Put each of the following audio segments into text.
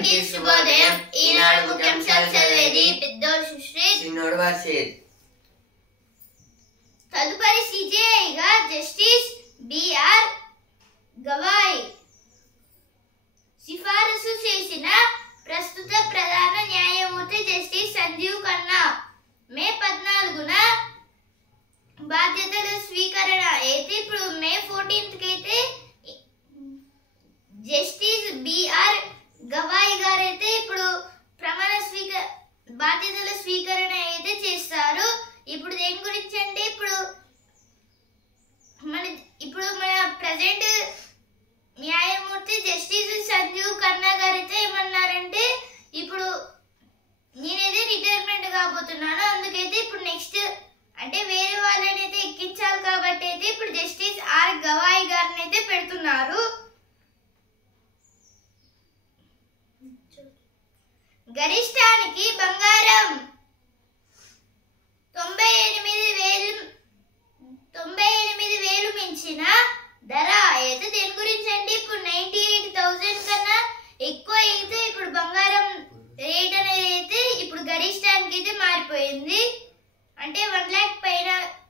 అందరికీ శుభోదయం. ఈనాడు ముఖ్యాంశాలు చదివేది పెద్దోడు సుశ్రీత్, చిన్నోడు వర్షిత్. తదుపరి సిజేఐగా జస్టిస్ బిఆర్ గవాయ్ సిఫారసు చేసిన ప్రస్తుత ప్రధాన న్యాయమూర్తి జస్టిస్ సంజీవ్ ఖన్నా మే 14న బాధ్యతల స్వీకరణ అయితే ఇప్పుడు మే 14th అయితే జస్టిస్ బిఆర్ గవాయ్ గారు అయితే ఇప్పుడు బాధ్యతల స్వీకరణ అయితే చేస్తారు. ఇప్పుడు దేని గురించి అంటే ఇప్పుడు మన ప్రెజెంట్ న్యాయమూర్తి జస్టిస్ సంజీవ్ ఖన్నా గారు అయితే ఏమన్నారంటే ఇప్పుడు నేనైతే రిటైర్మెంట్ కాబోతున్నాను, అందుకైతే ఇప్పుడు నెక్స్ట్ అంటే వేరే వాళ్ళని అయితే ఎక్కించాలి కాబట్టి అయితే ఇప్పుడు జస్టిస్ ఆర్ గవాయ్ గారిని అయితే పెడుతున్నారు. గరిష్టానికి బంగారం 98,000 మించిన ధర అయితే దేని గురించి అంటే ఇప్పుడు 98,000 కన్నా ఎక్కువ అయితే ఇప్పుడు బంగారం రేట్ అనేది అయితే ఇప్పుడు గరిష్టానికి అయితే మారిపోయింది. అంటే 1 లక్ష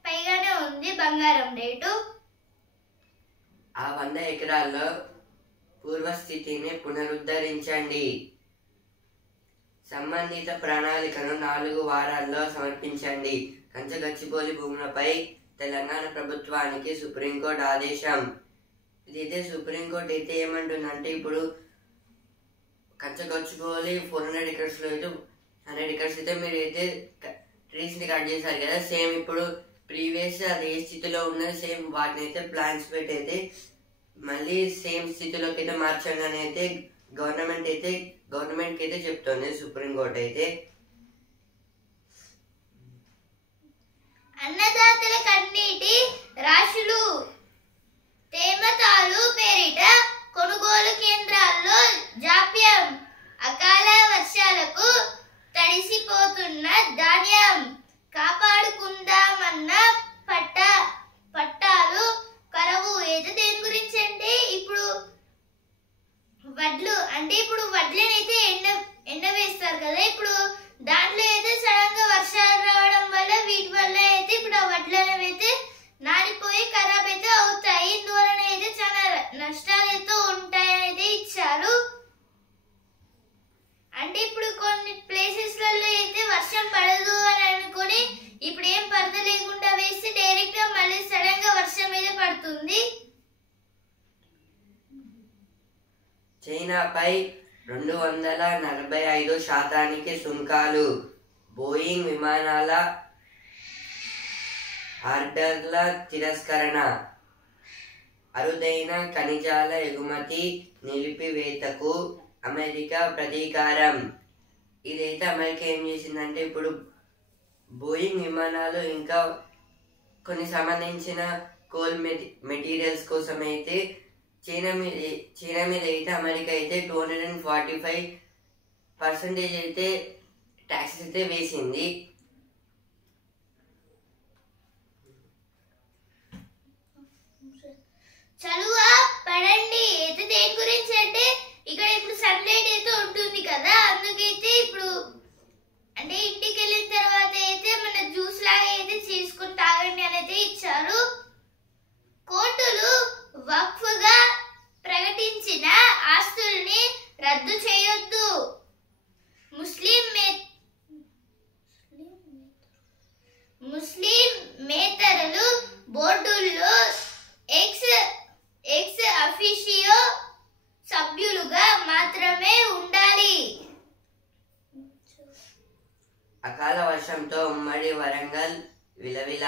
పైగానే ఉంది బంగారం రేటు. ఆ 100 ఎకరాల్లో పూర్వస్థితిని పునరుద్ధరించండి. సంబంధిత ప్రణాళికను 4 వారాల్లో సమర్పించండి. కంచగచ్చిబౌలి భూములపై తెలంగాణ ప్రభుత్వానికి సుప్రీంకోర్టు ఆదేశం. ఇదైతే సుప్రీంకోర్టు అయితే ఏమంటుందంటే ఇప్పుడు కంచగచ్చిబౌలి 400 acres లో అయితే 100 acres అయితే మీరు అయితే ట్రీస్ ని కట్ చేశారు కదా, సేమ్ ఇప్పుడు ప్రీవియస్ అది ఏ స్థితిలో ఉన్నది సేమ్ వాటిని అయితే ప్లాన్స్ పెట్టి అయితే మళ్ళీ సేమ్ స్థితిలోకి అయితే మార్చండి అని అయితే గవర్నమెంట్ కి అయితే చెప్తుంది సుప్రీంకోర్టు అయితే. అన్నదాతల కన్నీటి రాశులు తేమతాలు పేరిట కొనుగోలు కేంద్రాల్లో జాప్యం. అకాల వర్షాలకు తడిసిపోతున్న ధాన్యం కాపాడుకుందామన్న పట్టాలు కరవు. ఏదో దేని గురించి అంటే ఇప్పుడు వడ్లు అంటే ఇప్పుడు వడ్లని అయితే ఎండ వేస్తారు కదా, ఇప్పుడు దాంట్లో అయితే సడన్ గా వర్షాలు రావడం వల్ల వీటి వల్ల అయితే ఇప్పుడు ఆ వడ్లను అయితే నానిపోయి ఖరాబ్ అయితే అవుతాయి. ఇందువలన అయితే చాలా నష్టాలు అయితే ఉంటాయని అయితే ఇచ్చారు. అంటే ఇప్పుడు కొన్ని ప్లేసెస్ లలో అయితే వర్షం పడదు అని అనుకుని ఇప్పుడు ఏం పరద లేకుండా వేస్తే డైరెక్ట్ గా మళ్ళీ సడన్ గా వర్షం అయితే పడుతుంది. చైనాపై 245% సుంకాలు. బోయింగ్ విమానాల ఆర్డర్ల తిరస్కరణ. అరుదైన ఖనిజాల ఎగుమతి నిలిపివేతకు అమెరికా ప్రతీకారం. ఇదైతే అమెరికా ఏం చేసిందంటే ఇప్పుడు బోయింగ్ విమానాలు ఇంకా కొన్ని సంబంధించిన కోల్ మెటీరియల్స్ కోసం అయితే చైనా మీద అయితే అమెరికా అయితే 245% అయితే ట్యాక్సెస్ అయితే వేసింది. చలువ పడండి అయితే దేని గురించి అంటే ఇక్కడ ఇప్పుడు సన్లైట్ అయితే ఉంటుంది కదా, అందుకైతే ఇప్పుడు అంటే ఇంటికి వెళ్ళిన తర్వాత అయితే మన జ్యూస్ లాగా అయితే చేసుకుని తాగండి అని అయితే ఇచ్చారు. కోర్టులు వక్ఫ్గా ప్రకటించిన ఆస్తుల్ని రద్దు చేయొద్దు. ముస్లిమేతరులు బోర్డుల్లో ఎక్స్ అఫిషియో సభ్యులుగా మాత్రమే ఉండాలి. అకాల వర్షంతో ఉమ్మడి వరంగల్ విలవిల.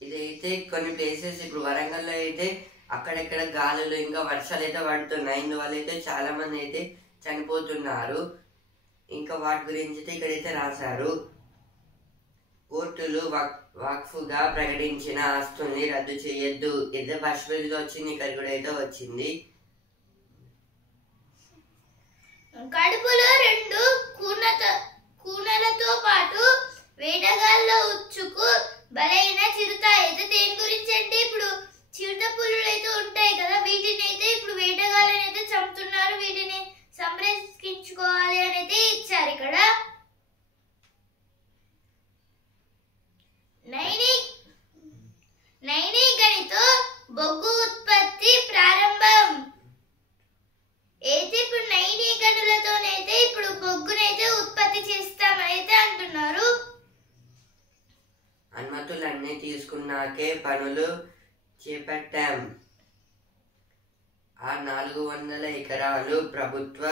ఇదైతే కొన్ని ప్లేసెస్ ఇప్పుడు వరంగల్లో అయితే అక్కడెక్కడ గాలులు ఇంకా వర్షాలు అయితే పడుతున్నాయి. ఇందువల్ల అయితే చాలా మంది అయితే చనిపోతున్నారు. ఇంకా వాటి గురించి అయితే ఇక్కడైతే రాశారు. కోర్టులు వక్ఫ్గా ప్రకటించిన ఆస్తుల్ని రద్దు చేయొద్దు. ఇదే బస్సులో వచ్చింది, ఇక్కడ కూడా అయితే వచ్చింది. కడుపులో 2 కూనలతో పాటు వేటగాళ్ళ ఉచ్చుకు బలైన చిరుత అయితే దేని గురించి అంటే ఇప్పుడు చిరుత పులులు అయితే ఉంటాయి కదా, వీటిని అయితే ఇప్పుడు వేటగాళ్ళని అయితే చంపుతున్నారు. వీటిని నాకే పనులు చేపట్టాం. ఆ 400 ఎకరాలు ప్రభుత్వ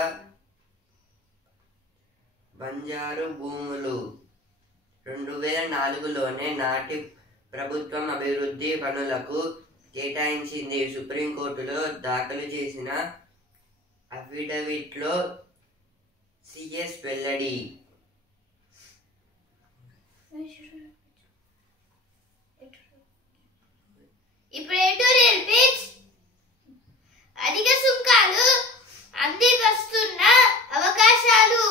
బంజారు భూములు. 2004లోనే నాటి ప్రభుత్వం అభివృద్ధి పనులకు కేటాయించింది. సుప్రీంకోర్టులో దాఖలు చేసిన అఫిడవిట్లో సిఎస్ వెల్లడి. ఇప్పుడు ఎడిటోరియల్ పేజ్. అధిక సుంకాలు అంది వస్తున్న అవకాశాలు.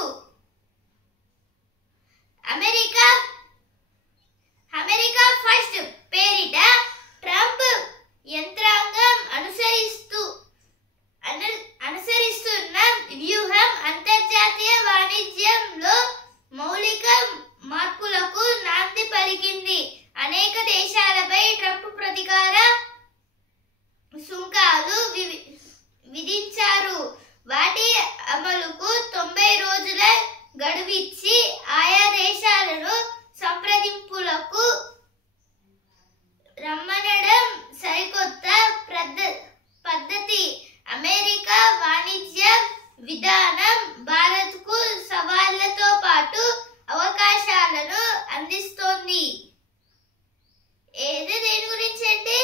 అమెరికా ఫస్ట్ పేరిట ట్రంప్ యంత్రాంగం అనుసరిస్తున్న వ్యూహం అంతర్జాతీయ వాణిజ్యంలో మౌలిక మార్పులకు నాంది పలికింది. అనేక దేశాలపై ట్రంప్ ప్రతీకార సుంకాలు విధించారు. వాటి అమలుకు 90 రోజుల గడువిచ్చి ఆయా దేశాలను సంప్రదింపులకు రమ్మనడం సరికొత్త పద్ధతి. అమెరికా వాణిజ్య విధానం భారత్కు సవాళ్లతో పాటు అవకాశాలను అందిస్తోంది. దేని గురించి అంటే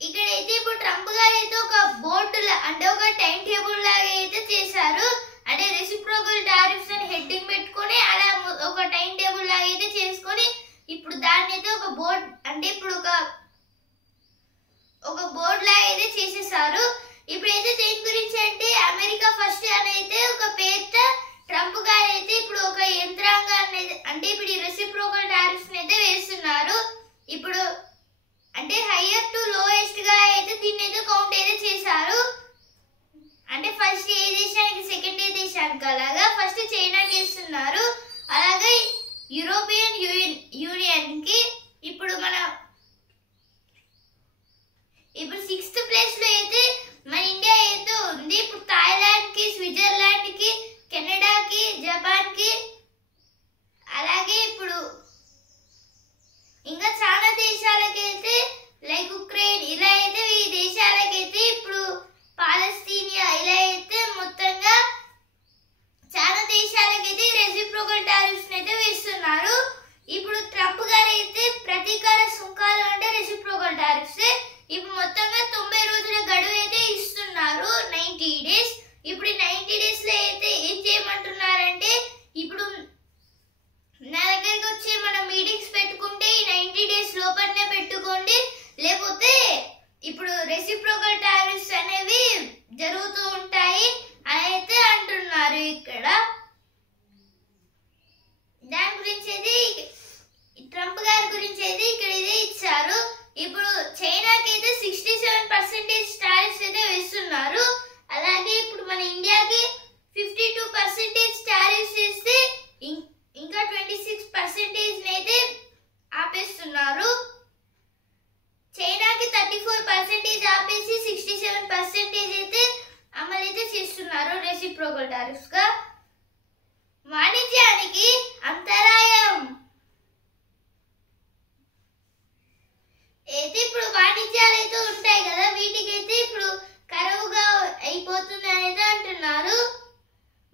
ఇక్కడైతే ఇప్పుడు ట్రంప్ గారు అయితే ఒక బోర్డు అంటే ఒక టైం టేబుల్ లాగా అయితే చేశారు. అంటే రెసిప్రోకల్ టారిఫ్స్ అని హెడ్డింగ్ పెట్టుకొని అలా ఒక టైం టేబుల్ లాగా అయితే చేసుకొని ఇప్పుడు దాన్ని అయితే ఒక బోర్డ్ అంటే ఇప్పుడు ఒక బోర్డు లాగా అయితే చేసేసారు. ఇప్పుడైతే దేని గురించి అంటే అమెరికా ఫస్ట్ అని అయితే ఒక పేరిట ట్రంప్ గారు అయితే ఇప్పుడు ఒక యంత్రాంగాన్ని అంటే ఇప్పుడు ఈ రెసిప్రోకల్ టారిఫ్స్ అయితే వేస్తున్నారు. ఇప్పుడు అంటే హైయర్ టు లోయెస్ట్ గా అయితే దీన్ని అయితే కౌంట్ అయితే చేశారు. అంటే ఫస్ట్ ఏ దేశానికి సెకండ్ ఏ దేశానికి అలాగా ఫస్ట్ చైనాకి ఇస్తున్నారు. అలాగే యూరోపియన్ యూనియన్ కి ఇప్పుడు 6th ప్లేస్ లో అయితే మన ఇండియా అయితే ఉంది. ఇప్పుడు థాయిలాండ్ కి, స్విట్జర్లాండ్ కి, కెనడాకి, జపాన్ కి, అలాగే ఇప్పుడు ఇంకా చాలా దేశాలకైతే లైక్ ఉక్రెయిన్ ఇలా అయితే ఈ దేశాలకైతే ఇప్పుడు పాలస్తీనియా ఇలా అయితే మొత్తంగా చాలా దేశాలకైతే రెసిప్రోకల్ టారిఫ్స్ అయితే వేస్తున్నారు. ఇప్పుడు ట్రంప్ గారు అయితే ప్రతీకార సుంకాలు అంటే రెసిప్రోకల్ టారిఫ్స్ ఇప్పుడు మొత్తంగా 90 రోజుల గడువు అయితే ఇస్తున్నారు. 90 డేస్. ఇప్పుడు 90 డేస్ లో అయితే ఏం చేయమంటున్నారంటే ఇప్పుడు నా దగ్గరికి వచ్చి మనం మీటింగ్స్ పెట్టుకుంటే ఈ 90 డేస్ లోపలనే పెట్టుకోండి, లేకపోతే ఇప్పుడు రెసిప్రోకల్ టారిఫ్స్ అనేవి జరుగుతూ ఉంటాయి అని అయితే అంటున్నారు. ఇక్కడ దాని గురించి అయితే ట్రంప్ గారి గురించి అయితే ఇక్కడ ఇదే ఇచ్చారు. ఇప్పుడు చైనాకి అయితే 67% టారిఫ్స్ అయితే వేస్తున్నారు. అలాగే ఇప్పుడు మన ఇండియాకి 52% టారిఫ్స్ ఇస్తే ఇంకా 26% అయితే ఆపేస్తున్నారు. చైనాకి 34% ఆపేసి 67% అయితే అమలు అయితే చేస్తున్నారు రెసిప్రోకల్ టారిఫ్స్ గా. వాణిజ్యానికి అంతరాయం అయితే ఇప్పుడు వాణిజ్యాలు అయితే ఉంటాయి కదా, వీటికైతే ఇప్పుడు కరువుగా అయిపోతుంది అనేది అంటున్నారు.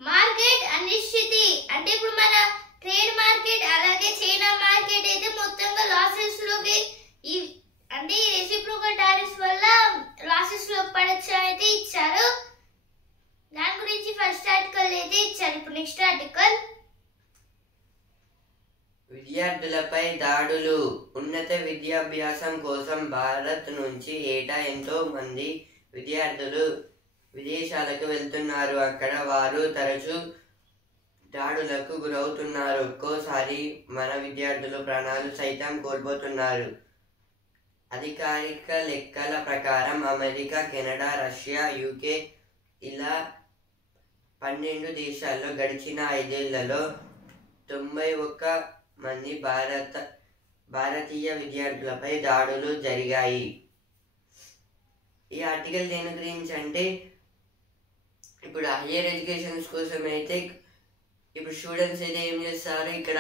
మార్కెట్ అనిశ్చితి అంటే ఇప్పుడు మన ట్రేడ్ మార్కెట్ అలాగే చైనా మార్కెట్ అయితే మొత్తంగా లాసెస్ లోకి అంటే ఈ రెసిప్రోకల్ టారిఫ్స్ వల్ల లాసెస్ లో పడచ్చు అయితే ఇచ్చారు. దాని గురించి ఫస్ట్ ఆర్టికల్ అయితే ఇచ్చారు. ఇప్పుడు నెక్స్ట్ ఆర్టికల్ విద్యార్థులపై దాడులు. ఉన్నత విద్యాభ్యాసం కోసం భారత్ నుంచి ఏటా ఎంతో మంది విద్యార్థులు విదేశాలకు వెళ్తున్నారు. అక్కడ వారు తరచూ దాడులకు గురవుతున్నారు. ఒక్కోసారి మన విద్యార్థులు ప్రాణాలు సైతం కోల్పోతున్నారు. అధికారిక లెక్కల ప్రకారం అమెరికా, కెనడా, రష్యా, యూకే ఇలా 12 దేశాల్లో గడిచిన 5 ఏళ్లలో 91 మంది భారతీయ విద్యార్థులపై దాడులు జరిగాయి. ఈ ఆర్టికల్ దేని గురించి అంటే ఇప్పుడు హయ్యర్ ఎడ్యుకేషన్స్ కోసం అయితే ఇప్పుడు స్టూడెంట్స్ అయితే ఏం చేస్తారు ఇక్కడ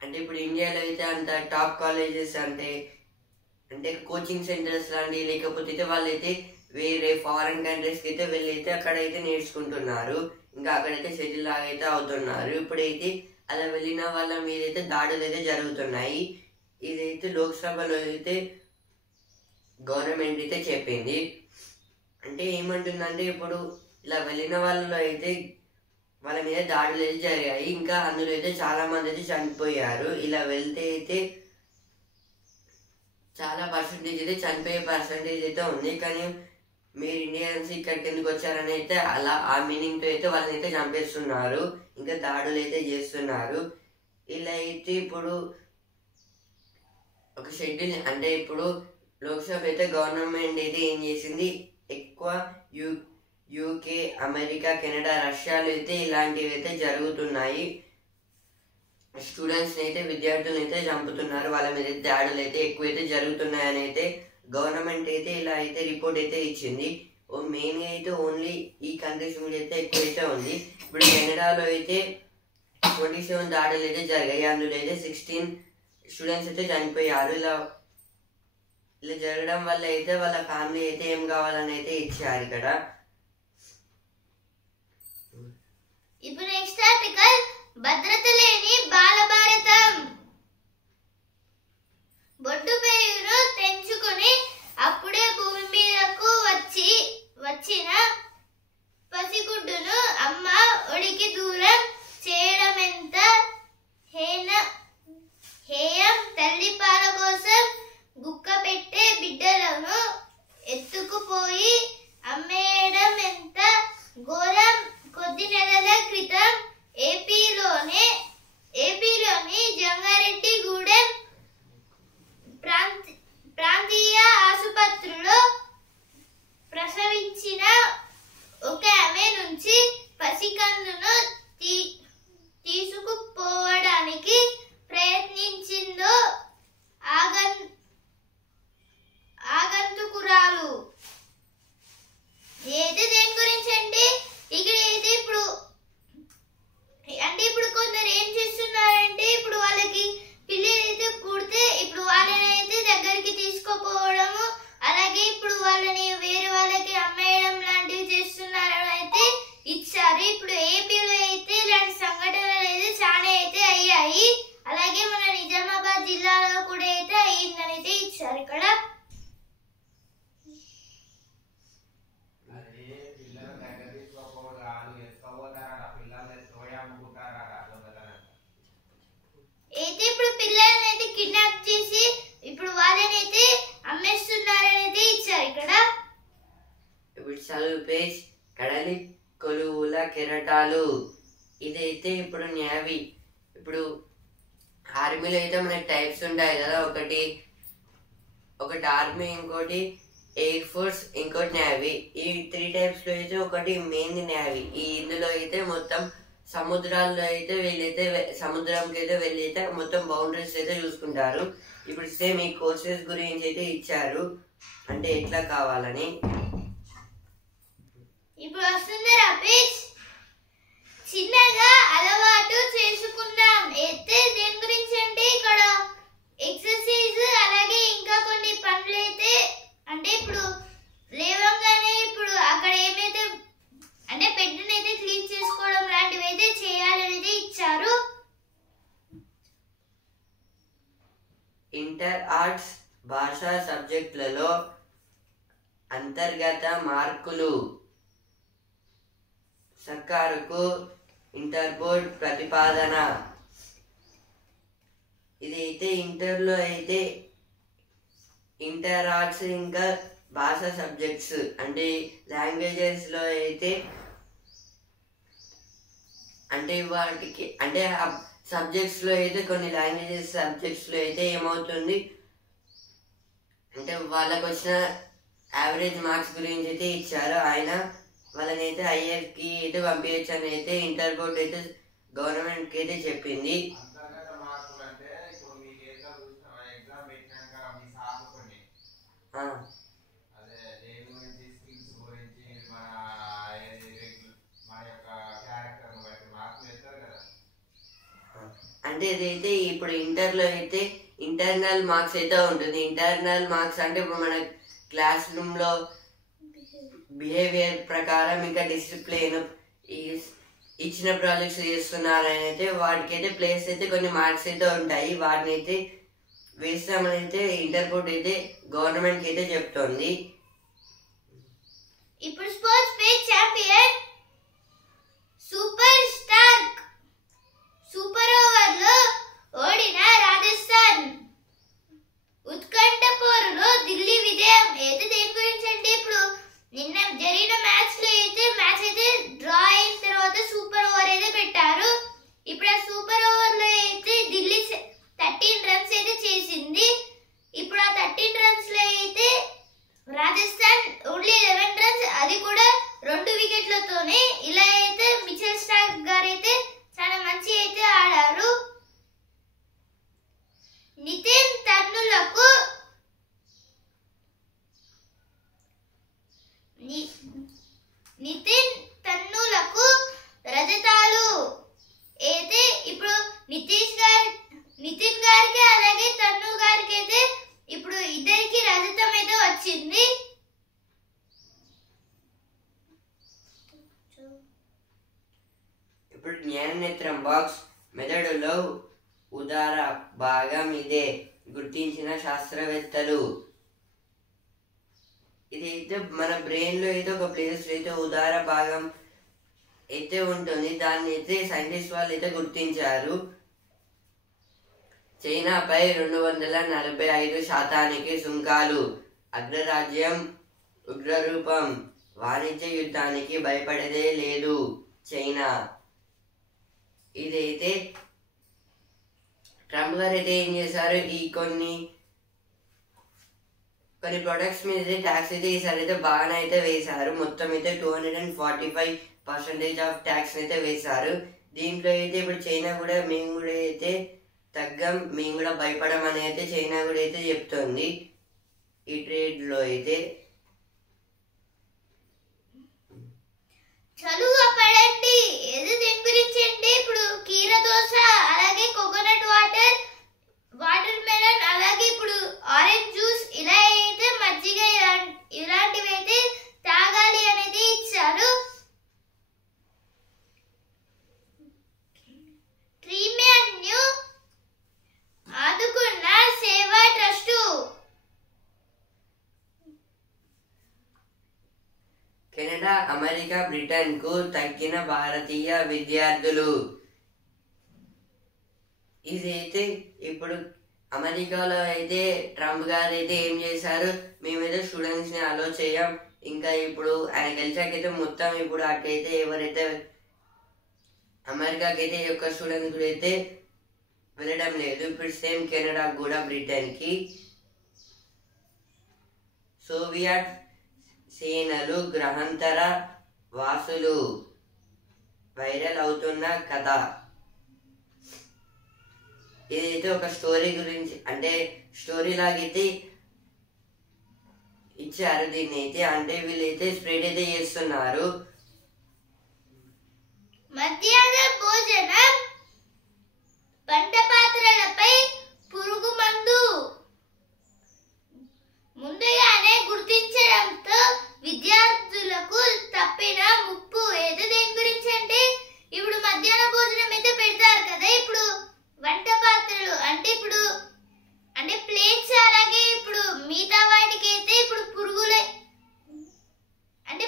అంటే ఇప్పుడు ఇండియాలో అయితే అంత టాప్ కాలేజెస్ అంటే అంటే కోచింగ్ సెంటర్స్ లాంటి లేకపోతే వాళ్ళైతే వేరే ఫారెన్ కంట్రీస్కి అయితే వెళ్ళైతే అక్కడైతే నేర్చుకుంటున్నారు. ఇంకా అక్కడైతే సెటిల్ లాగా అయితే అవుతున్నారు. ఇప్పుడైతే అలా వెళ్ళిన వాళ్ళ మీదైతే దాడులు అయితే జరుగుతున్నాయి. ఇదైతే లోక్సభలో అయితే గవర్నమెంట్ అయితే చెప్పింది. అంటే ఏమంటుందంటే ఇప్పుడు ఇలా వెళ్ళిన వాళ్ళలో అయితే వాళ్ళ మీద దాడులు అయితే జరిగాయి. ఇంకా అందులో అయితే చాలా మంది అయితే చనిపోయారు. ఇలా వెళ్తే అయితే చాలా పర్సంటేజ్ అయితే చనిపోయే పర్సంటేజ్ అయితే ఉంది. కానీ మీరు ఇండియన్స్ ఇక్కడికి ఎందుకు వచ్చారని అయితే అలా ఆ మీనింగ్ తో అయితే వాళ్ళని అయితే చంపేస్తున్నారు. ఇంకా దాడులు అయితే చేస్తున్నారు. ఇలా అయితే ఇప్పుడు ఒక షెడ్యూల్ అంటే ఇప్పుడు లోక్సభ అయితే గవర్నమెంట్ అయితే ఏం చేసింది, ఎక్కువ యూకే, అమెరికా, కెనడా, రష్యాలో అయితే ఇలాంటివి అయితే జరుగుతున్నాయి. స్టూడెంట్స్ అయితే విద్యార్థులను అయితే చంపుతున్నారు. వాళ్ళ మీద దాడులు అయితే ఎక్కువైతే జరుగుతున్నాయని అయితే గవర్నమెంట్ అయితే ఇలా అయితే రిపోర్ట్ అయితే ఇచ్చింది. మెయిన్గా అయితే ఓన్లీ ఈ కంట్రీస్ మీద అయితే ఎక్కువైతే ఉంది. ఇప్పుడు కెనడాలో అయితే 27 దాడులు అయితే జరిగాయి. అందులో అయితే 16 స్టూడెంట్స్ అయితే చనిపోయారు. ఇలా జరగడం వల్ల అయితే వాళ్ళ ఫ్యామిలీ అయితే ఏం కావాలని అయితే ఇచ్చారు ఇక్కడ. ఇప్పుడు నెక్స్ట్ ఆర్టికల్, భద్రత లేని బాలభారతం. బొడ్డు పేరును తెంచుకొని అప్పుడే భూమి మీదకు వచ్చిన పసిగుడ్డును అమ్మ ఒడికి దూరం చేయడమెంత హేయం. తల్లి పాల కోసం గుక్క పెట్టే బిడ్డలను ఎత్తుకుపోయి అమ్మేయడం ఎంత ఘోరం. కొద్ది నెలల క్రితం ఏపీలోని జంగారెడ్డిగూడెం ప్రాంతీయ ఆసుపత్రిలో ప్రసవించిన ఒక ఆమె నుంచి పసికందును తీసుకుపోవడానికి ప్రయత్నించిందో ఆగంతుకురాలు. ఏది దేని గురించి అంటే ఇక్కడ అయితే ఇప్పుడు కొందరు ఏం చేస్తున్నారంటే ఇప్పుడు వాళ్ళకి పిల్లలు అయితే పుడితే ఇప్పుడు వాళ్ళని అయితే దగ్గరికి తీసుకుపోవడము, అలాగే ఇప్పుడు వాళ్ళని వేరే వాళ్ళకి అమ్మేయడం లాంటివి చేస్తున్నారని అయితే ఇచ్చారు. ఇప్పుడు ఏపీలో అయితే ఇలాంటి సంఘటనలు అయితే చాలా అయితే అయ్యాయి. అలాగే మన నిజామాబాద్ జిల్లాలో కూడా అయితే అయ్యిందని అయితే ఇచ్చారు ఇక్కడ. అయితే ఇప్పుడు పిల్లల్ని అయితే కిడ్నాప్ చేసి ఇప్పుడు వాళ్ళని అయితే అమ్మేస్తున్నారని అయితే ఇచ్చారు ఇక్కడ. ఇప్పుడు చదువు పేజ్ కడలి కొలువుల కెరటాలు. ఇదైతే ఇప్పుడు నేవీ. ఇప్పుడు ఆర్మీలో అయితే మనకి టైప్స్ ఉంటాయి కదా, ఒకటి ఆర్మీ, ఇంకోటి ఎయిర్ ఫోర్స్, ఇంకోటి నేవీ. ఈ 3 టైప్స్ లో అయితే ఒకటి మెయిన్ నేవీ. ఇందులో అయితే మొత్తం సముద్రాల్లో అయితే వీళ్ళైతే సముద్రంకి అయితే వెళ్ళి అయితే మొత్తం బౌండరీస్ అయితే చూసుకుంటారు. ఇప్పుడు సేమ్ ఈ కోర్సెస్ గురించి అయితే ఇచ్చారు, అంటే ఎట్లా కావాలని. ఇప్పుడు వస్తుంది రపీష్. చిన్నగా అలవాటు చేసుకుందాం. అయితే దేని గురించి అంటే ఇక్కడ ఎక్సర్సైజ్, అలాగే ఇంకా కొన్ని పనులు అయితే అంటే ఇప్పుడు లేవగానే ఇప్పుడు అక్కడ ఏమైతే అంటే పెట్టునైతే క్లీన్ చేసుకోవడం లాంటివి అయితే చేయాలనేది ఇచ్చారు. ఇంటర్ ఆర్ట్స్ భాషా సబ్జెక్టులలో అంతర్గత మార్కులు. సర్కారుకు ఇంటర్ బోర్డ్ ప్రతిపాదన. ఇది అయితే ఇంటర్లో అయితే ఇంటర్ ఆర్ట్స్ ఇంకా భాషా సబ్జెక్ట్స్ అంటే లాంగ్వేజెస్ లో అయితే అంటే వాటికి అంటే సబ్జెక్ట్స్ లో అయితే కొన్ని లాంగ్వేజెస్ సబ్జెక్ట్స్ లో అయితే ఏమవుతుంది అంటే వాళ్ళకు వచ్చిన యావరేజ్ మార్క్స్ గురించి అయితే ఇచ్చారు. ఆయన వాళ్ళని అయితే ఐఎఫ్ కి అయితే పంపించచ్చు అని అయితే ఇంటర్ బోర్డ్ అయితే గవర్నమెంట్ కి అయితే చెప్పింది. అంటే ఇదైతే ఇప్పుడు ఇంటర్లో అయితే ఇంటర్నల్ మార్క్స్ అయితే ఉంటుంది. ఇంటర్నల్ మార్క్స్ అంటే ఇప్పుడు మన క్లాస్ రూమ్ లో బిహేవియర్ ప్రకారం ఇంకా డిసిప్లిన్ ఇచ్చిన ప్రాజెక్ట్స్ చేస్తున్నారని అయితే వాటికైతే ప్లేస్ అయితే కొన్ని మార్క్స్ అయితే ఉంటాయి. వాటిని అయితే వేస్తామని అయితే ఇంటర్పోర్ట్ అయితే గవర్నమెంట్ అయితే చెప్తోంది. ఇప్పుడు sports page champion super star super over లో ఓడిన రాజస్థాన్ ఉత్కంఠ పోరులో ఢిల్లీ విజయం. అయితే దేని గురించి అంటే ఇప్పుడు నిన్న జరిగిన మ్యాచ్ అయితే డ్రా అయిన తర్వాత సూపర్ ఓవర్ అయితే పెట్టారు. ఇప్పుడు ఆ సూపర్ ఓవర్ లో అయితే ఢిల్లీ 13 రన్స్ అయితే చేసింది. ఇప్పుడు ఆ 13 రన్స్ లో అయితే రాజస్థాన్ ఓన్లీ 11 రన్స్, అది కూడా 2 వికెట్లతోనే. ఇలా అయితే మిచెల్ స్టార్క్ గారు అయితే చాలా మంచి అయితే ఆడారు. నితిన్ తన్నులకు రజతాలు. అయితే ఇప్పుడు నితిన్ గారికి అలాగే తన్ను గారికి అయితే ఇప్పుడు ఇద్దరికి రజతం అయితే వచ్చింది. ఇప్పుడు జ్ఞాననేత్రం బాక్స్ మెదడులో ఉదార భాగం ఇదే గుర్తించిన శాస్త్రవేత్తలు. ఇదైతే మన బ్రెయిన్ లో అయితే ఒక ప్లేస్ అయితే ఉదార భాగం అయితే ఉంటుంది. దాన్ని అయితే సైంటిస్ట్ వాళ్ళు అయితే గుర్తించారు. చైనాపై 245% సుంకాలు. అగ్రరాజ్యం ఉగ్రరూపం. వాణిజ్య యుద్ధానికి భయపడేదే లేదు చైనా. ఇదైతే ట్రంప్ గారు అయితే ఏం చేశారు, ఈ కొన్ని ప్రొడక్ట్స్ మీద అయితే ట్యాక్స్ అయితే ఈసారి అయితే బాగానే అయితే వేశారు. మొత్తం అయితే 245% ఆఫ్ ట్యాక్స్ అయితే వేశారు. దీంట్లో అయితే ఇప్పుడు చైనా కూడా మేము కూడా అయితే తగ్గం, మేము కూడా భయపడమని అయితే చైనా కూడా అయితే చెప్తుంది. ఈ ట్రేడ్ లో అయితే చలుగా పడండి. ఏదో దీని గురించి అంటే ఇప్పుడు కీర దోస, అలాగే కోకోనట్ వాటర్ మెలన్, అలాగే ఇప్పుడు ఆరెంజ్ జ్యూస్, ఇలా అయితే మజ్జిగ ఇలాంటివి అయితే తాగాలి అనేది ఇచ్చారు. క్రీమ్యాన్యూ ఆదుకున్న సేవా ట్రస్టు. కెనడా, అమెరికా, బ్రిటన్ కు తగ్గిన భారతీయ విద్యార్థులు. ఇదైతే ఇప్పుడు అమెరికాలో అయితే ట్రంప్ గారు అయితే ఏం చేశారు, మేమైతే స్టూడెంట్స్ ని అలో చేయం. ఇంకా ఇప్పుడు ఆయన గెలిచాకైతే మొత్తం ఇప్పుడు అటైతే ఎవరైతే అమెరికాకి అయితే ఒక్క స్టూడెంట్స్ కూడా అయితే వెళ్ళడం లేదు. ఇప్పుడు సేమ్ కెనడా కూడా బ్రిటన్ కి. సోవియట్ సేనలు గ్రహాంతర వాసులు. వైరల్ అవుతున్న కథ. ఇదైతే ఒక స్టోరీ గురించి అంటే స్టోరీ లాగైతే ఇచ్చారు దీన్ని అయితే. అంటే వీళ్ళైతే స్ప్రెడ్ అయితే చేస్తున్నారు. మధ్యాహ్న భోజనం వంట పాత్రలపై పురుగు మందు ముందుగానే గుర్తించడంతో విద్యార్థులకు తప్పిన ముప్పు. ఏదో దేని గురించి అంటే ఇప్పుడు మధ్యాహ్న భోజనం అయితే పెడతారు కదా, ఇప్పుడు వంట పాత్రలు అంటే ఇప్పుడు అంటే ప్లేట్స్, అలాగే ఇప్పుడు మిగతా వాటికి అయితే ఇప్పుడు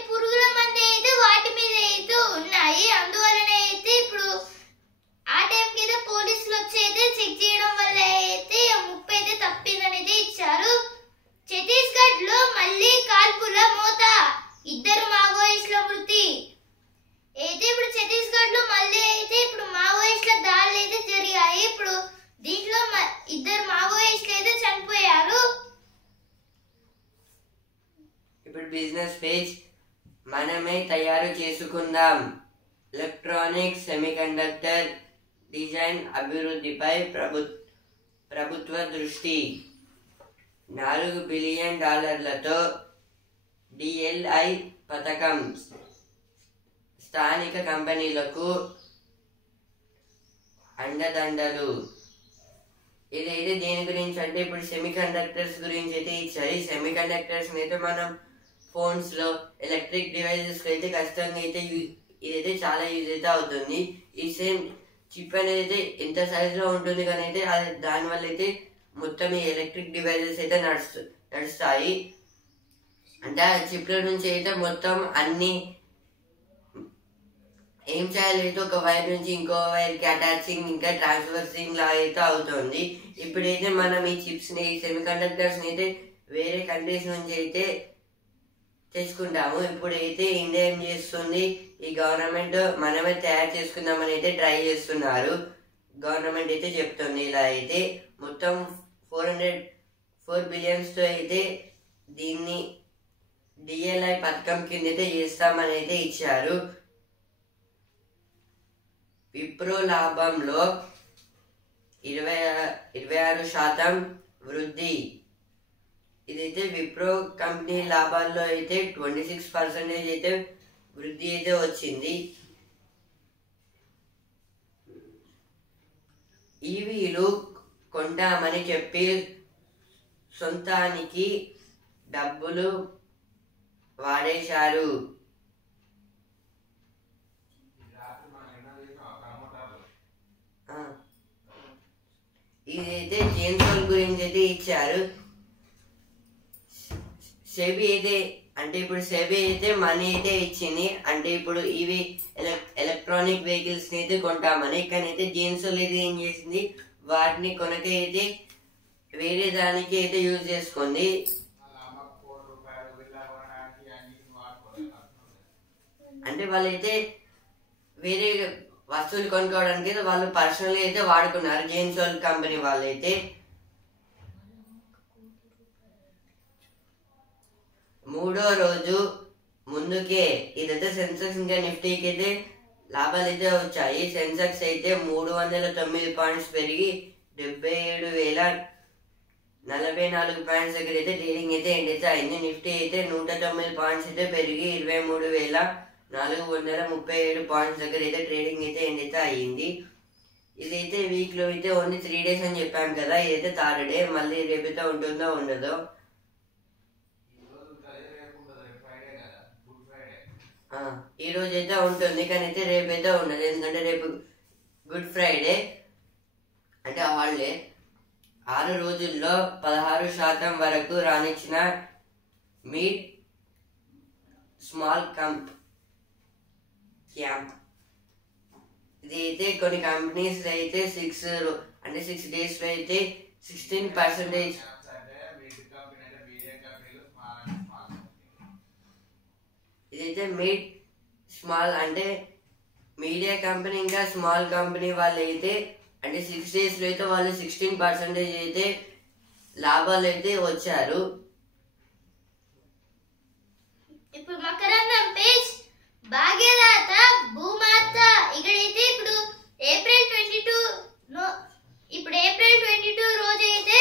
పురుగుల మంది అయితే వాటి మీద అయితే ఉన్నాయి. అందువలన అయితే ఇప్పుడు ఆ టైంకి అయితే పోలీసులు వచ్చి అయితే చెక్ చేయడం వల్ల అయితే ముప్పు అయితే తప్పిందనైతే ఇచ్చారు. ఛత్తీస్గఢ్ లో మళ్ళీ కాల్పుల మోత. 2 మావోయిస్టుల మృతి. అయితే ఇప్పుడు ఛత్తీస్గఢ్ లో మళ్ళీ అయితే ఇప్పుడు మావోయిస్టుల దాడులు అయితే జరిగాయి. ఇప్పుడు దీంట్లో 2 మావోయిస్టులు అయితే చనిపోయారు. ఇప్పుడు బిజినెస్ పేజ్ మనమే తయారు చేసుకుందాం. ఎలక్ట్రానిక్ సెమీకండక్టర్ డిజైన్ అభివృద్ధిపై ప్రభుత్వ దృష్టి. $4 బిలియన్ DLI పథకం. స్థానిక కంపెనీలకు అండదండలు. ఇదైతే దేని గురించి అంటే ఇప్పుడు సెమీ కండక్టర్స్ గురించి అయితే ఇచ్చారు. ఈ సెమీ కండక్టర్స్ అయితే మనం ఫోన్స్ లో ఎలక్ట్రిక్ డివైజెస్ లో అయితే ఖచ్చితంగా అయితే ఇదైతే చాలా యూజ్ అయితే అవుతుంది. ఈ సేమ్ చిప్ అనేది అయితే ఎంత సైజ్ లో ఉంటుంది కానీ అయితే దానివల్ల అయితే మొత్తం ఈ ఎలక్ట్రిక్ డివైజెస్ అయితే నడుస్తాయి. అంటే ఆ చిప్ లో నుంచి అయితే మొత్తం అన్ని ఏం చేయాలి అయితే ఒక వైర్ నుంచి ఇంకో వైర్ కి అటాచింగ్ ఇంకా ట్రాన్స్ఫర్సింగ్ లా అయితే అవుతుంది. ఇప్పుడైతే మనం ఈ చిప్స్ ని సెమీ కండక్టర్స్ ని అయితే వేరే కంట్రీస్ నుంచి అయితే తెచ్చుకుంటాము. ఇప్పుడైతే ఇండియా ఏం చేస్తుంది, ఈ గవర్నమెంట్ మనమే తయారు చేసుకుందామని అయితే ట్రై చేస్తున్నారు. గవర్నమెంట్ అయితే చెప్తుంది ఇలా అయితే మొత్తం 4 బిలియన్స్ తో అయితే దీన్ని డిఎల్ఐ పథకం కింద అయితే చేస్తామని అయితే ఇచ్చారు. విప్రో లాభంలో 26% వృద్ధి. ఇదైతే విప్రో కంపెనీ లాభాల్లో అయితే 26% అయితే వృద్ధి అయితే వచ్చింది. ఈవీలు కొంటామని చెప్పి సొంతానికి డబ్బులు వాడేశారు. ఇదైతే జేన్సోల్ గురించి అయితే ఇచ్చారు. సెబీ అయితే అంటే ఇప్పుడు సెబీ అయితే మనీ అయితే ఇచ్చింది. అంటే ఇప్పుడు ఇవి ఎలక్ట్రానిక్ వెహికల్స్ ని అయితే కొంటామని. కానీ అయితే జేన్సోల్ అయితే ఏం చేసింది, వాటిని కొనకైతే వేరే దానికి అయితే యూజ్ చేసుకుంది. అంటే వాళ్ళైతే వేరే వస్తువులు కొనుక్కోవడానికి వాళ్ళు పర్సనల్ అయితే వాడుకున్నారు. జేన్సోల్ కంపెనీ వాళ్ళైతే మూడో రోజు ముందుకే ఇదైతే సెన్సెక్స్ ఇంకా నిఫ్టీకి అయితే లాభాలు అయితే వచ్చాయి. సెన్సెక్స్ అయితే 309 పాయింట్స్ పెరిగి 77,044 పాయింట్స్ దగ్గర అయితే ట్రేడింగ్ అయితే ఎండ్ అయితే అయింది. నిఫ్టీ అయితే 109 పాయింట్స్ అయితే పెరిగి 23,437 పాయింట్స్ దగ్గర అయితే ట్రేడింగ్ అయితే ఎండ్ అయితే అయ్యింది. ఇదైతే వీక్ లో అయితే ఓన్లీ 3 days అని చెప్పాను కదా, ఇదైతే థర్డ్ డే. మళ్ళీ రేపైతే ఉంటుందో ఉండదో. ఈ రోజు అయితే ఉంటుంది కానీ అయితే రేపు అయితే ఉండదు. ఎందుకంటే రేపు గుడ్ ఫ్రైడే అంటే హాలిడే. 6 రోజుల్లో 16% వరకు రానిచ్చిన మీట్ స్మాల్ క్యాంప్. ఇది అయితే కొన్ని కంపెనీస్ అయితే 6 days లో అయితే 16%. ఇదైతే మీట్ స్మాల్ అంటే మీడియా కంపెనీ ఇంకా స్మాల్ కంపెనీ వాళ్ళు అయితే అంటే 6 days లో అయితే వాళ్ళు 16% అయితే లాభాలు అయితే వచ్చారు. ఇప్పుడు మకరందం పేజ్ భాగ్యదాత భూమాత. ఇక్కడైతే ఇప్పుడు ఏప్రిల్ 22 రోజు అయితే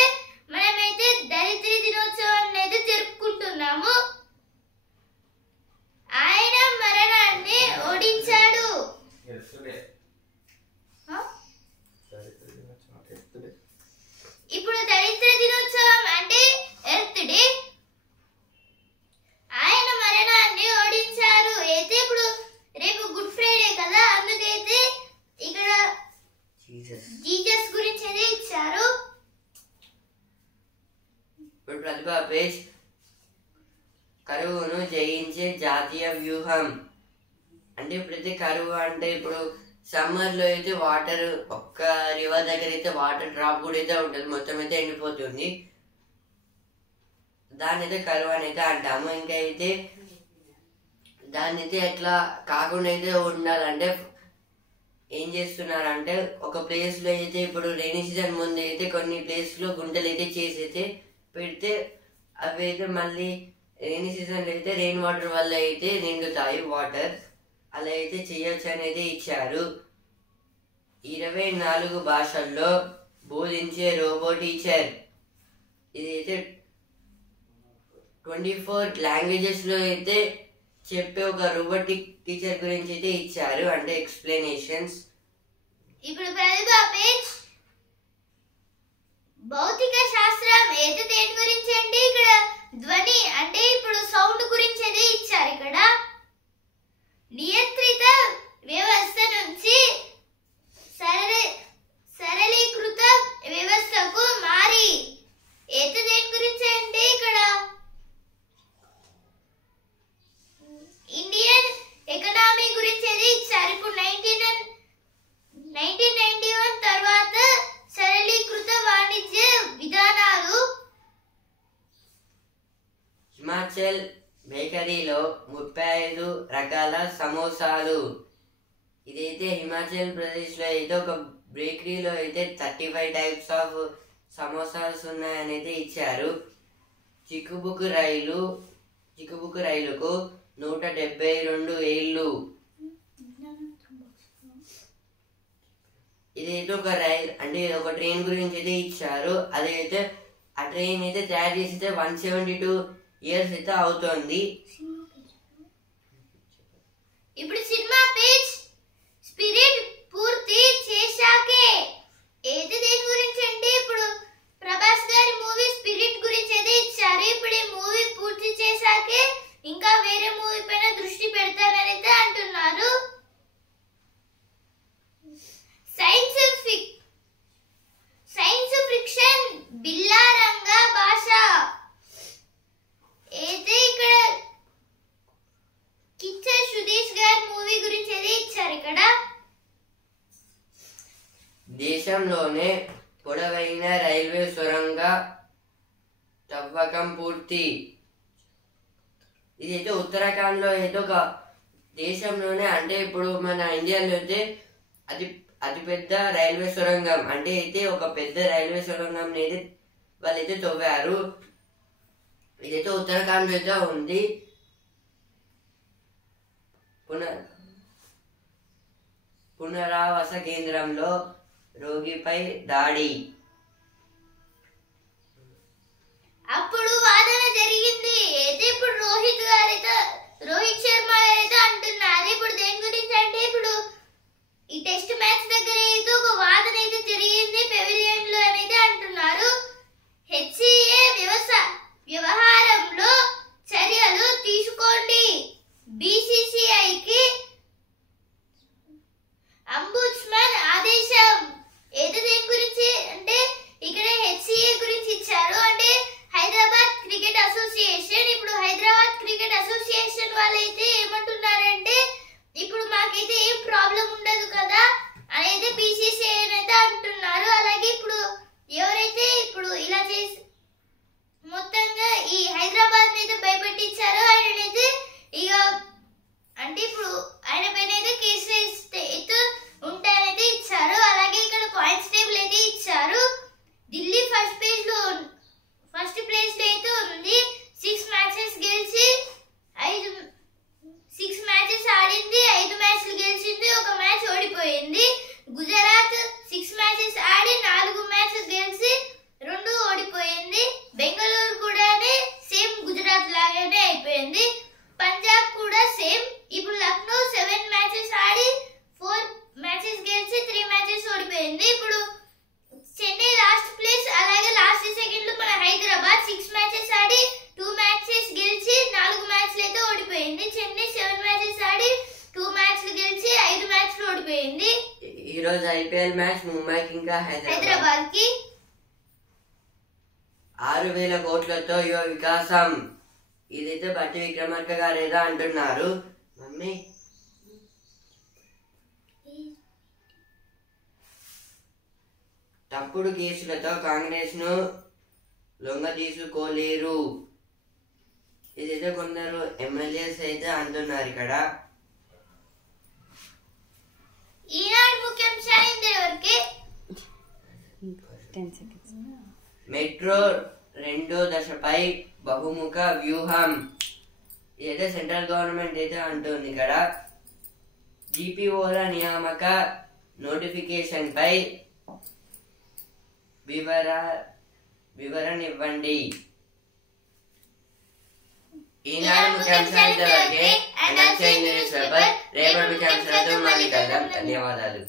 మనమైతే దరిద్ర దినోత్సవాన్ని అయితే జరుపుకుంటున్నాము. ఆయన మరణాన్ని ఓడించాడు. ఇప్పుడు దరిద్ర దినోత్సవం అంటే ఎర్త్ డే. ఆయన మరణాన్ని ఓడించారు. అయితే ఇప్పుడు రేపు గుడ్ ఫ్రైడే కదా, అందుకైతే ఇక్కడ జీసస్ గురించి అయితే ఇచ్చారు. ఇప్పుడు ప్రతిభా పేజ్ కరువును జయించే జాతీయ వ్యూహం. అంటే ఇప్పుడైతే కరువు అంటే ఇప్పుడు సమ్మర్ లో అయితే వాటర్ ఒక్క రివర్ దగ్గర అయితే వాటర్ డ్రాప్ కూడా అయితే ఉంటుంది, మొత్తం అయితే ఎండిపోతుంది. దాన్ని అయితే కరువు అని అయితే అంటాము. ఇంకా అయితే దాన్ని అయితే ఎట్లా కాకుండా అయితే ఉండాలంటే ఏం చేస్తున్నారంటే ఒక ప్లేస్ లో అయితే ఇప్పుడు రైనీ సీజన్ ముందు అయితే కొన్ని ప్లేస్ లో గుంటలు అయితే చేసి అయితే పెడితే అవి అయితే మళ్ళీ రైనీ సీజన్ లో అయితే రెయిన్ వాటర్ వల్ల అయితే నిండుతాయి వాటర్. అలా అయితే చేయొచ్చు అనేది ఇచ్చారు. 24 భాషల్లో బోధించే రోబో టీచర్. ఇదైతే 24 లాంగ్వేజెస్ లో అయితే చెప్పే ఒక రోబోటిక్ టీచర్ గురించి అయితే ఇచ్చారు, అంటే ఎక్స్ప్లెనేషన్స్. ఇప్పుడు ప్రతిభా పేజ్ భౌతిక శాస్త్రం అయితే దేని గురించి అంటే ఇక్కడ ధ్వని అంటే ఇప్పుడు సౌండ్ గురించి అయితే ఇచ్చారు. ఇక్కడ నియంత్రిత వ్యవస్థ నుంచి సరళీకృత వ్యవస్థకు మారి అయితే దేని గురించి అంటే ఇక్కడ ఇండియన్ ఎకనామీ గురించి అయితే ఇచ్చారు. ఇప్పుడు 1991 తర్వాత సరళీకృత వాణిజ్య విధానాలు. హిమాచల్ బేకరీలో 35 రకాల సమోసాలు. ఇదైతే హిమాచల్ ప్రదేశ్ లో అయితే ఒక బేకరీలో అయితే 35 టైప్స్ ఆఫ్ సమోసాస్ ఉన్నాయని అయితే ఇచ్చారు. చిక్కుబుకు రైలుకు 172 ఏళ్ళు. ఇదైతే ఒక రైల్ అంటే ఒక ట్రైన్ గురించి అయితే ఇచ్చారు. అదైతే ఆ ట్రైన్ అయితే తయారు చేసి 172 ఇయర్స్ అయితే అవుతోంది. ఇప్పుడు సినిమా పేజ్ స్పిరిట్ పూర్తి చేశాకే ఏది దేని గురించి అంటే ఇప్పుడు ప్రభాస్ గారి మూవీ స్పిరిట్ గురించి అయితే ఇచ్చారు. ఇప్పుడు ఈ మూవీ పూర్తి చేశాకే ఇంకా వేరే మూవీ పైన దృష్టి పెడతానని అయితే అంటున్నారు. సైన్స్ ఫిక్షన్ బిల్లారంగ భాష అయితే ఇక్కడ కిచ్చర్ సుదేశ్ గారి మూవీ గురించి అయితే ఇచ్చారు. ఇక్కడ దేశంలోనే పొడవైన రైల్వే సొరంగ తవ్వకం పూర్తి. ఇదైతే ఉత్తరాఖండ్ లో అయితే ఒక దేశంలోనే అంటే ఇప్పుడు మన ఇండియాలో అయితే అతిపెద్ద రైల్వే సొరంగం అంటే అయితే ఒక పెద్ద రైల్వే సొరంగం అయితే వాళ్ళైతే తవ్వారు. ఇదైతే ఉత్తరాఖండ్ లో అయితే ఉంది. పునరావాస కేంద్రంలో రోగిపై దాడి. అప్పుడు వాదన జరిగింది. అయితే ఇప్పుడు రోహిత్ శర్మ అయితే అంటున్నారు. ఇప్పుడు దేని గురించి అంటే ఇప్పుడు ఈ టెస్ట్ మ్యాచ్ దగ్గర అయితే ఒక వాదన అయితే జరిగింది పెవిలియన్ లో అనేది అంటున్నారు. హెచ్సిఏ వ్యవహారంలో చర్యలు తీసుకోండి. బీసీసీఐకి అంబుడ్స్మన్ ఆదేశం. ఏదో దేని గురించి అంటే ఇక్కడ హెచ్సిఏ గురించి ఇచ్చారు. అంటే హైదరాబాద్ క్రికెట్ అసోసియేషన్. ఇప్పుడు హైదరాబాద్ క్రికెట్ అసోసియేషన్ వాళ్ళైతే ఏమంటున్నారంటే ఇప్పుడు మాకైతే ఏం ప్రాబ్లం ఉండదు కదా అనేది బీసీసీఐ అయితే అంటున్నారు. అలాగే ఇప్పుడు ఎవరైతే ఇప్పుడు ఇలా చేసి మొత్తంగా ఈ హైదరాబాద్ అయితే భయపెట్టించారో ఆయనైతే ఇక అంటే ఇప్పుడు ఆయన పైన అయితే కేసు అయితే ఉంటాయనైతే ఇచ్చారు. అలాగే ఇక్కడ పాయింట్స్ టేబుల్ అయితే ఇచ్చారు. ఢిల్లీ ఫస్ట్ ప్లేస్ లో అయితే ఉంది. 6 మ్యాచెస్ గెలిచి 6 మ్యాచెస్ ఆడింది, 5 మ్యాచ్లు గెలిచింది, 1 మ్యాచ్ ఓడిపోయింది. గుజరాత్ 6 మ్యాచెస్ ఆడి 4 మ్యాచ్లు గెలిచి 2 ఓడిపోయింది. బెంగళూరు కూడా సేమ్ గుజరాత్ లాగానే అయిపోయింది. పంజాబ్ కూడా సేమ్. ఇప్పుడు లక్నో 7 మ్యాచెస్ ఆడి 4 మ్యాచెస్ గెలిచి 3 మ్యాచెస్ ఓడిపోయింది. ఇప్పుడు చెన్నై లాస్ట్ ప్లేస్. అలాగే లాస్ట్ సెకండ్ లో మన హైదరాబాద్ 6 మ్యాచెస్ ఆడి 2 మ్యాచెస్ గెలిచి 4 మ్యాచ్లు అయితే ఓడిపోయింది. చెన్నై 7 మ్యాచెస్ ఆడి 2 మ్యాచ్లు గెలిచి 5 మ్యాచ్లు ఓడిపోయింది. ఈ రోజు ఐపీఎల్ మ్యాచ్ ముంబైకి ఇంకా హైదరాబాద్ కి 6,000 కోట్లతో యువ వికాసం. ఇదైతే బట్టి విక్రమార్క గారు ఏదో అంటున్నారు. మమ్మీ తప్పుడు కేసులతో కాంగ్రెస్ ను లొంగ తీసుకోలేరు. ఇదైతే కొందరు ఎమ్మెల్యేస్ అయితే అంటున్నారు. ఇక్కడ ఈనాడు ముఖ్యాంశాలు ఇంతవరకే. మెట్రో 2వ దశపై బహుముఖ వ్యూహం. ఇదైతే సెంట్రల్ గవర్నమెంట్ అయితే అంటుంది. ఇక్కడ జీపీఓల నియామక నోటిఫికేషన్ పై వివరణ ఇవ్వండి. ఈనాడు ముఖ్యాంశాలు ఇంతవరకే. రేపటి ముఖ్యాంశాలతో మళ్ళీ కలుద్దాం. ధన్యవాదాలు.